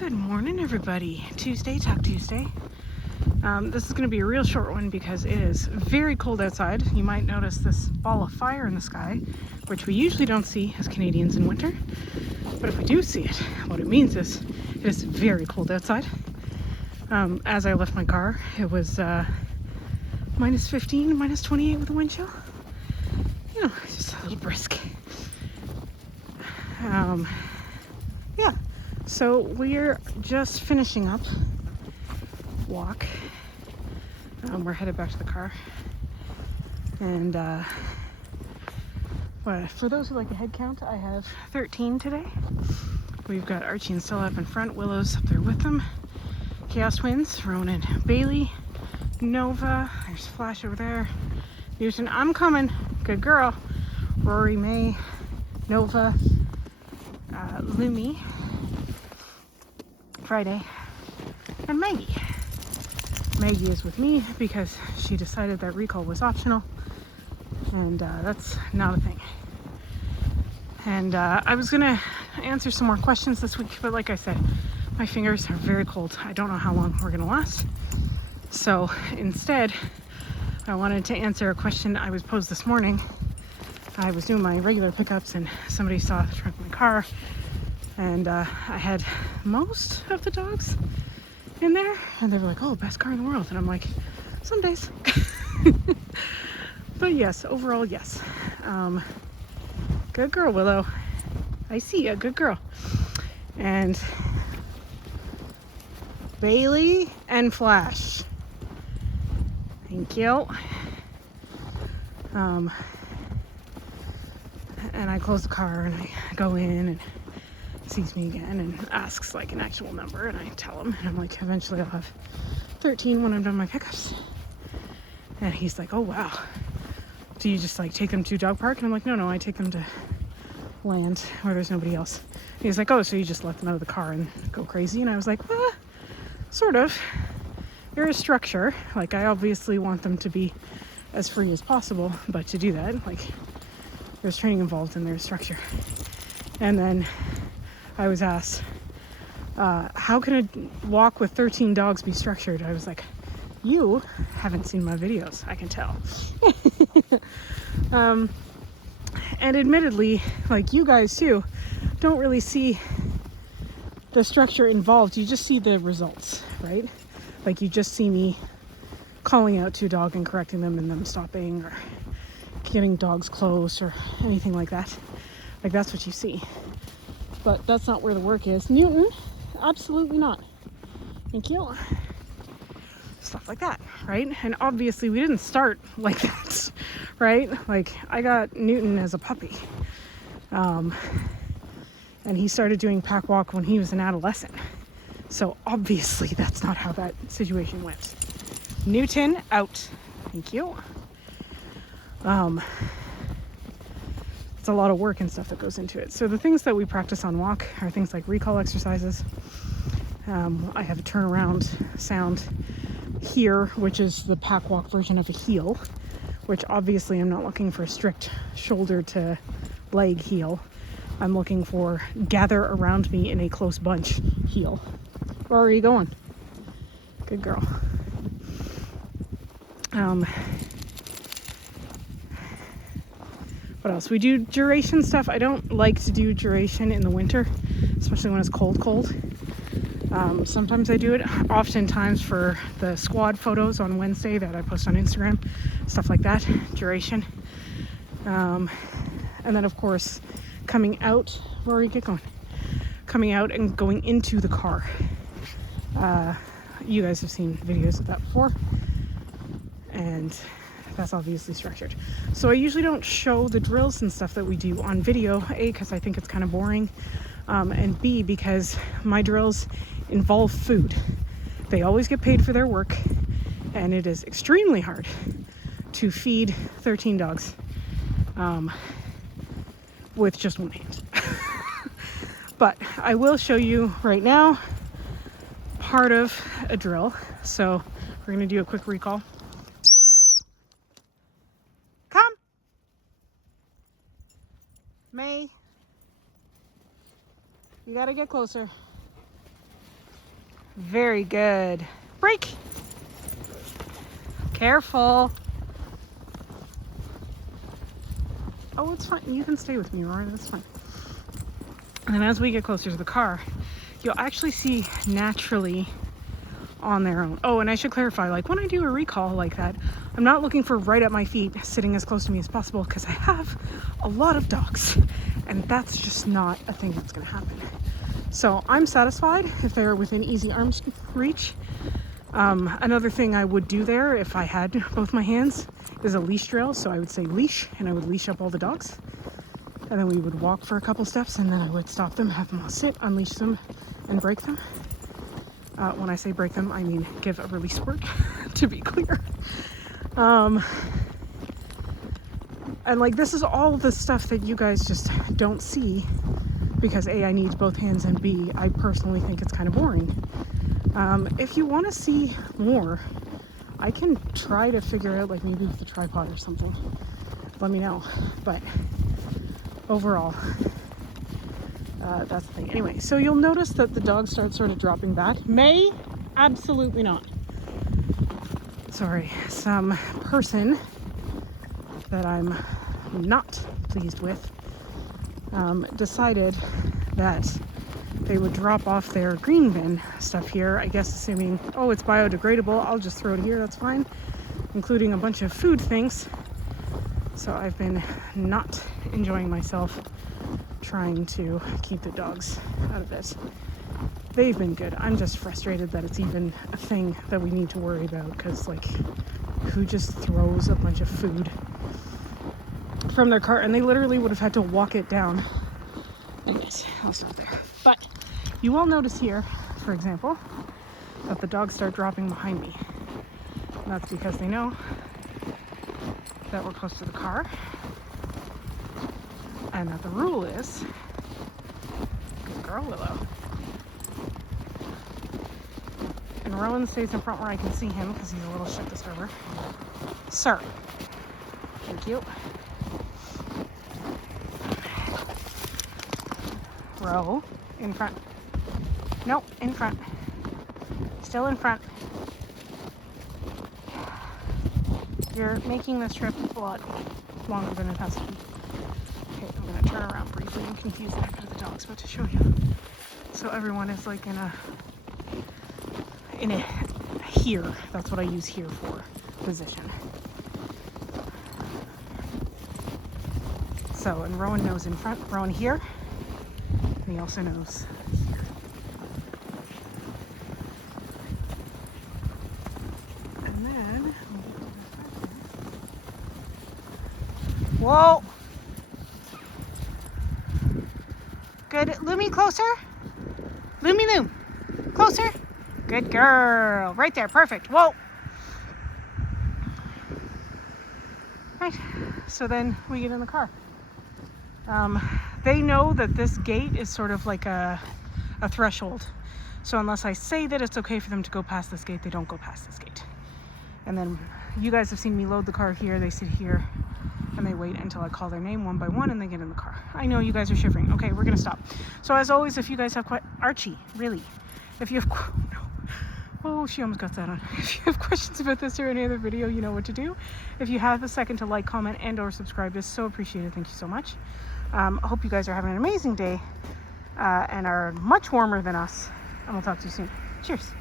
Good morning, everybody. Tuesday, Talk Tuesday. This is going to be a real short one because it is very cold outside. You might notice this ball of fire in the sky, which we usually don't see as Canadians in winter. But if we do see it, what it means is it is very cold outside. As I left my car, it was minus 15, minus 28 with a wind chill. You know, just a little brisk. Yeah. So we're just finishing up walk. We're headed back to the car. And but for those who like a head count, I have 13 today. We've got Archie and Stella up in front, Willow's up there with them, Chaos Twins, Ronan, Bailey, Nova, there's Flash over there, Newton, I'm coming, good girl, Rory, May, Nova, Lumi, Friday, and Maggie. Maggie is with me because she decided that recall was optional, and that's not a thing. And I was gonna answer some more questions this week, but like I said, my fingers are very cold. I don't know how long we're gonna last. So instead, I wanted to answer a question I was posed this morning. I was doing my regular pickups and somebody saw the trunk of my car, and I had most of the dogs in there, and they were like, oh, best car in the world. And I'm like, some days. But yes, overall, yes. Good girl, Willow. I see ya, good girl. And Bailey and Flash. Thank you. And I close the car and I go in, and sees me again and asks like an actual number, and I tell him, and I'm like, eventually I'll have 13 when I'm done my pickups. And he's like, oh wow, do you just like take them to dog park? And I'm like, no, I take them to land where there's nobody else. And he's like, oh, so you just let them out of the car and go crazy? And I was like, sort of. There is structure. Like, I obviously want them to be as free as possible, but to do that, like, there's training involved and there's structure. And then I was asked, how can a walk with 13 dogs be structured? I was like, you haven't seen my videos, I can tell. And admittedly, like you guys too, don't really see the structure involved. You just see the results, right? Like, you just see me calling out to a dog and correcting them and them stopping, or getting dogs close or anything like that. Like, that's what you see. But that's not where the work is. Newton, absolutely not. Thank you. Stuff like that, right? And obviously we didn't start like that, right? Like, I got Newton as a puppy. And he started doing pack walk when he was an adolescent. So obviously that's not how that situation went. Newton, out. Thank you. It's a lot of work and stuff that goes into it. So the things that we practice on walk are things like recall exercises. I have a turnaround sound here, which is the pack walk version of a heel, which obviously I'm not looking for a strict shoulder to leg heel. I'm looking for gather around me in a close bunch heel. Where are you going? Good girl. What else? We do duration stuff. I don't like to do duration in the winter, especially when it's cold. Sometimes I do it, oftentimes for the squad photos on Wednesday that I post on Instagram, stuff like that, duration. And then of course, coming out, where are you going? Coming out and going into the car. You guys have seen videos of that before, and that's obviously structured. So I usually don't show the drills and stuff that we do on video, A, because I think it's kind of boring, and B, because my drills involve food. They always get paid for their work, and it is extremely hard to feed 13 dogs with just one hand. But I will show you right now part of a drill. So we're going to do a quick recall. Come! May, you got to get closer. Very good. Break. Careful. Oh, it's fine. You can stay with me, Rory. That's fine. And then as we get closer to the car, you'll actually see naturally on their own. Oh, and I should clarify, like when I do a recall like that, I'm not looking for right at my feet, sitting as close to me as possible, because I have a lot of dogs, and that's just not a thing that's going to happen. So I'm satisfied if they're within easy arm's reach. Another thing I would do there if I had both my hands is a leash drill. So I would say leash, and I would leash up all the dogs, and then we would walk for a couple steps, and then I would stop them, have them all sit, unleash them, and break them. When I say break them, I mean give a release word, to be clear. And like, this is all the stuff that you guys just don't see because A, I need both hands, and B, I personally think it's kind of boring. If you want to see more, I can try to figure out, like, maybe with a tripod or something. Let me know. But overall, that's the thing. Anyway, so you'll notice that the dogs start sort of dropping back. May? Absolutely not. Sorry, some person that I'm not pleased with decided that they would drop off their green bin stuff here, I guess assuming, oh, it's biodegradable, I'll just throw it here, that's fine, including a bunch of food things. So I've been not enjoying myself trying to keep the dogs out of this. They've been good. I'm just frustrated that it's even a thing that we need to worry about, because, like, who just throws a bunch of food from their cart? And they literally would have had to walk it down. Anyways, I'll stop there. But you will notice here, for example, that the dogs start dropping behind me. And that's because they know that we're close to the car, and that the rule is, good girl, Willow. And Rowan stays in front where I can see him because he's a little shit disturber. Sir. Thank you. Row in front. Nope, in front. Still in front. You're making this trip a lot longer than it has to be. Okay, I'm going to turn around briefly and confuse the heck out of the dogs, but to show you. So everyone is like in a here, that's what I use here for position. So, and Rowan knows in front, Rowan here, and he also knows here. And then, whoa! Good, Lumi, closer. Lumi, Loom, closer. Good girl, right there, perfect. Whoa. Right, so then we get in the car. They know that this gate is sort of like a threshold. So unless I say that it's okay for them to go past this gate, they don't go past this gate. And then you guys have seen me load the car here, they sit here, and they wait until I call their name one by one, and they get in the car. I know you guys are shivering. Okay, we're gonna stop. So as always, if you guys have Archie, really, if you have, no. Oh, she almost got that on. If you have questions about this or any other video, you know what to do. If you have a second to like, comment, and or subscribe, it's so appreciated. Thank you so much. I hope you guys are having an amazing day and are much warmer than us. And we'll talk to you soon. Cheers.